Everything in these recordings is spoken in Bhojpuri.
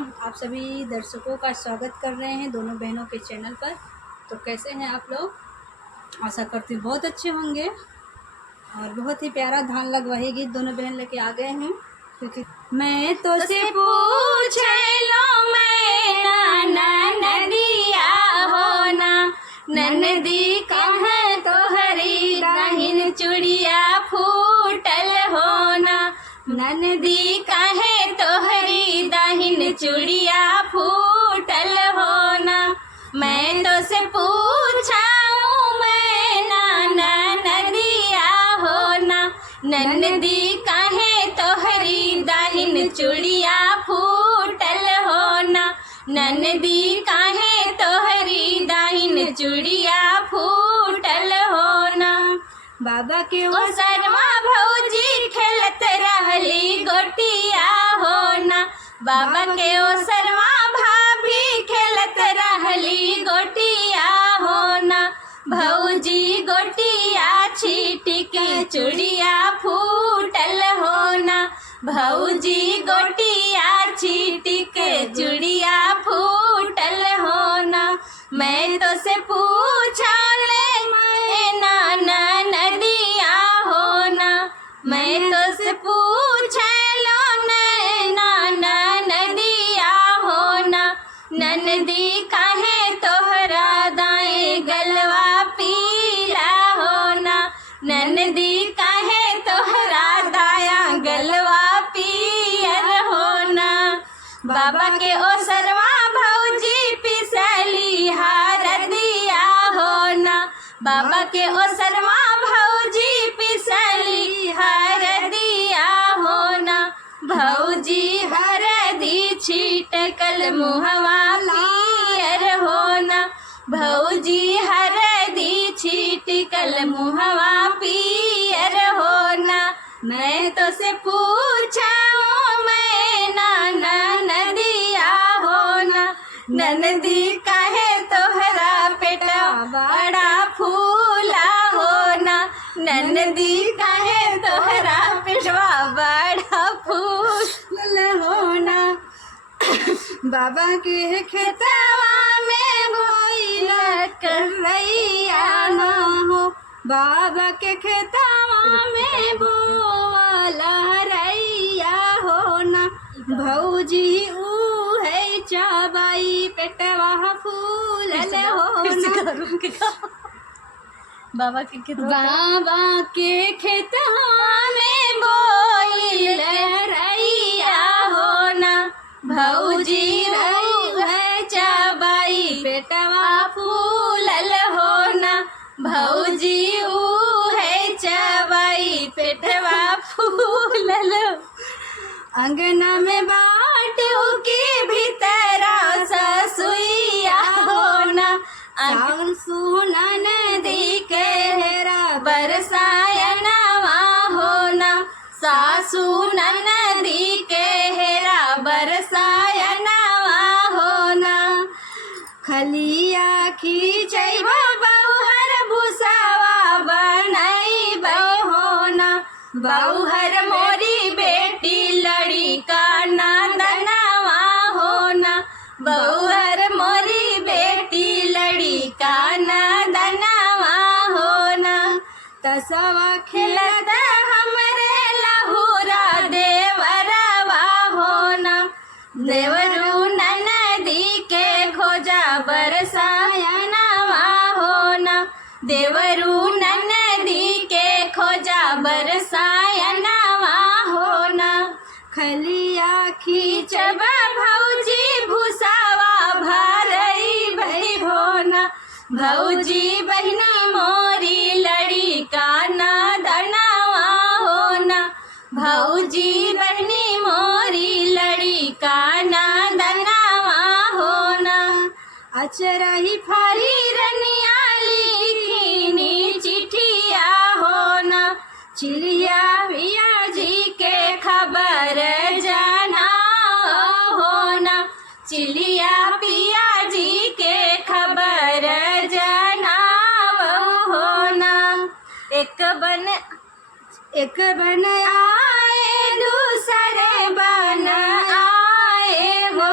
आप सभी दर्शकों का स्वागत कर रहे हैं दोनों बहनों के चैनल पर। तो कैसे हैं आप लोग? आशा करती हूँ बहुत अच्छे होंगे। और बहुत ही प्यारा धान लगवाही गीत दोनों बहन लेके आ गए हैं, क्योंकि मैं तो से पूछ लो मैं नदिया हो ना, नदी कहाँ तो हरी दाहिन चूड़िया फूटल हो ना, नदी कहे तो हरी दाहिन चूड़िया फूटल हो ना। मैं तो से पूछा मैं नदिया हो ना, नदी कहे तो हरी दाहिन चूड़िया फूटल हो ना, नदी कहे तो हरी दाहिन चूड़िया फूटल हो ना। बाबा के वो सरवा भौजी खेलत रहली गोटिया हो ना, बाबा के वो सरवा भाभी खेलत रहली गोटिया हो ना। भौजी गोटिया छीटी के चूड़िया फूटल हो ना, भौजी गोटिया छीटी के चूड़िया फूटल हो ना। मैं तो से पूछा ले मैं नदिया हो ना, मैं तो से पूछ लो नदिया हो ना, नदी काहे तोहरा दाएं गलवा पीला हो ना, नदी काहे तोहरा दाया गलवा पियर हो ना। बाबा के ओ सरवा भौजी पिसली हरदिया हो ना, बाबा के ओ सरवा भौजी पिसली हरदिया हो ना। भौजी हरदी छीटकल मुहवा पियर हो ना, भौजी हरदी छीटकल मुहवा पियर हो ना। मैं तो से पूछा मैं नदिया हो ना, नदी काहे तोहरा पेटा बड़ा फूला हो ना, नदी काहे तोहरा पेटवा बड़ा फूल हो ना। बाबा के खेतवा में बोइल करैया ना हो, बाबा के खेतवा में बोवाला रैया हो ना। भौजी ऊ है चाबाई पेटवा फूल हो ना। बाबा के खेतवा में बोइल रैया हो ना, भौजी ऊ है चाबाई पेटवा फूलल हो ना, भौजी ऊ है चाबाई पेटवा फूलल। अंगना में बाटू के भीतरा ससुइया हो ना, सासु नदी के हेरा बरसायनवा हो ना, सासु नदी के हेरा बरसायनवा हो ना। खलिया खींचैबो बहुहर भूसावा बनैबो हो ना, बहुहर मोरी बेटी लड़ी का नादनवा हो ना, बहुहर मोरी बेटी लड़ी का नादनवा हो ना। तसवा खेलत हमरे लहुरा देवरवा हो ना, देवरू नदी के खोजा बरसायनवा हो ना, देवरू नदी के खोजा बरसायनवा हो ना। खलिया खींचबा भौजी भूसावा भरई भई हो ना, भौजी बहिनी मोरी लड़ी का नादनवा हो ना, भौजी बहिनी मोरी लड़ी का नादनवा हो ना। अचरही फारी रनिया लिखीनी चिठिया हो ना, चिड़िया पिया जी के खबर जाना हो ना, चिड़िया पिया जी के खबर जाना हो ना। एक बन आए दूसरे बन आए हो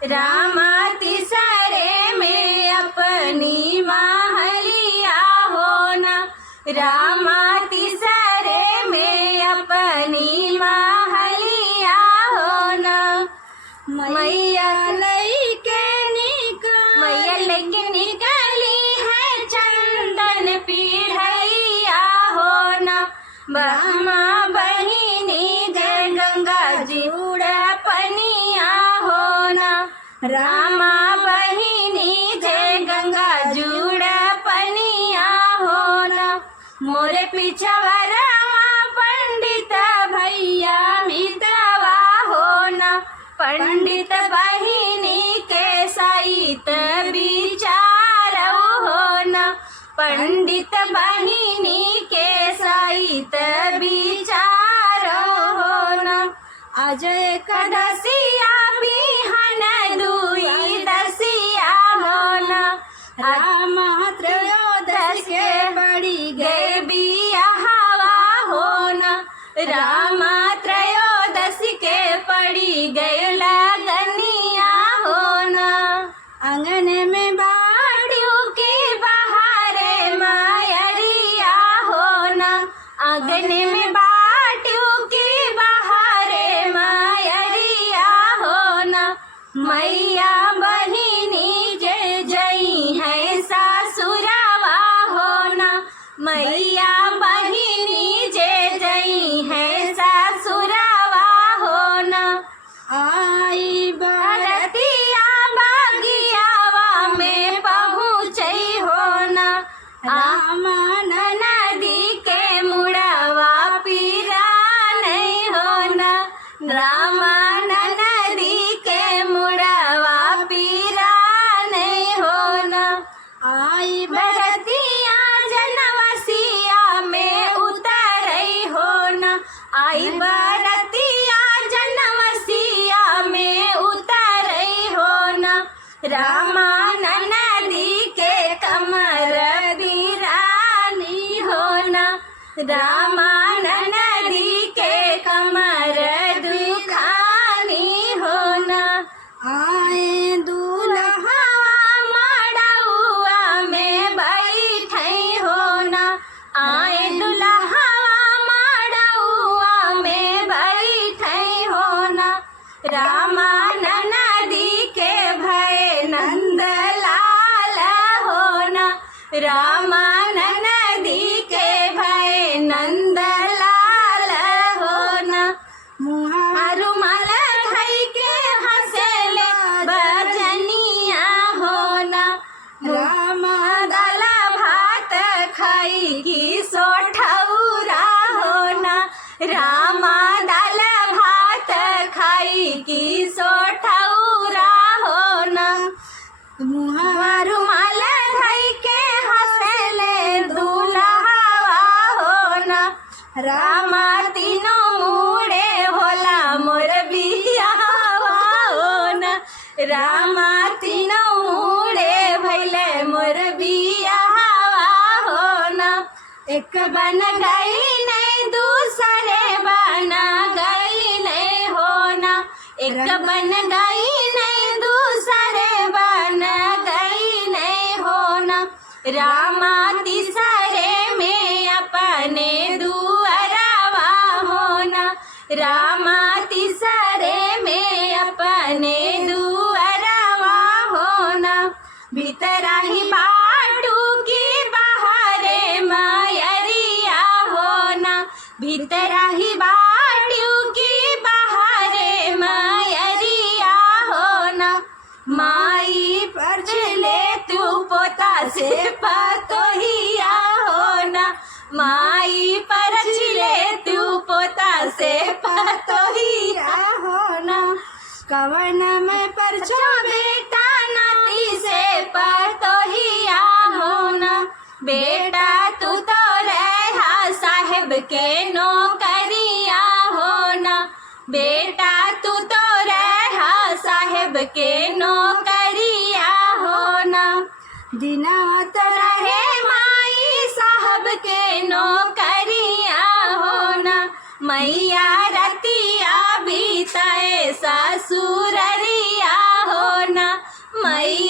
रामा तिसरे में अपनी महलिया होना, रामा तिसरे में अपनी महलिया होना। मैया लेके निकली है चंदन पीढ़ैया होना, ब्रह्मा बहिनी जय गंगा जुड़ पनिया होना, रामा बहिनी जय गंगा जुड़ पनिया होना। मोरे पिछवरवा पंडित भैया मित्रवा होना, पंडित बहिनी के सहित विचार होना, पंडित बहिनी के सहित विचार होना। आज एकादशिया बिहान दुई दसिया होना, रामा त्रयोदश के पड़ी गए बियाहवा होना, रामा त्रयोदश के पड़ी गए लगनिया होना। आंगन में बाड़ियों के बहारे मायरिया होना, आंगन में बाड़ियों के बहारे मायरिया होना। मैया बहिनी जय जई है सासुरवा होना, मैया बहिनी जय जई है सासुरवा होना। आई बरतिया बागियावा में पहुँचई होना, रामा नदी के मुड़वा पीरा नहीं होना, रामा नदी के मुड़वा पीरा नहीं होना। आई बरतिया जनवसिया में उतरई होना, आई बरतिया जनवसिया में उतरई होना, रामा नदी के कमर बिरानी होना, रामा नदी के कमर दुखानी होना। आए दूल्हा मड़उआ में बैठई होना, आए दूल्हा मड़उआ में बैठई होना, रामा नदी के भय नंदलाल होना, रामा नदी के भय नंदलाल होना। मुँह रुमाल धई के हंसेले बजनिया होना, रामा दाल भात खाई की सोठौरा होना, रामा दाल भात खाई की सोठौरा होना। मुँह रुमाल धई के हंसेले दूल्हावा होना, रामा तीनों मुड़े होला मोर बियाहवा होना, रामा तीनों मुड़े भैले मोर बियाहवा होना। एक बन गई नहीं दूसरे बना गई नहीं होना, एक बन गई नहीं दूसरे बन गई नहीं होना, रामा तिसरे में अपने दुअरवा होना, रामा तिसरे में अपने दुअरवा होना। भीतरा ही बाटू की बहारे मायरिया होना, भीतरा ही बाटू की बहारे मायरिया होना। माई पर चले तू पोता से पतोहिया होना, माई पर चले तू पोता से पतोहिया होना। कवन में परछो बेटा नाती से पतोहिया होना, बेटा तू तो रहा साहेब के नौकरिया होना, बेटा तू तो रहा साहेब के नौकरिया होना। दिनावत रहे माई साहब के नौकरिया होना, मैया रतिया बीताए ससुररिया हो मैया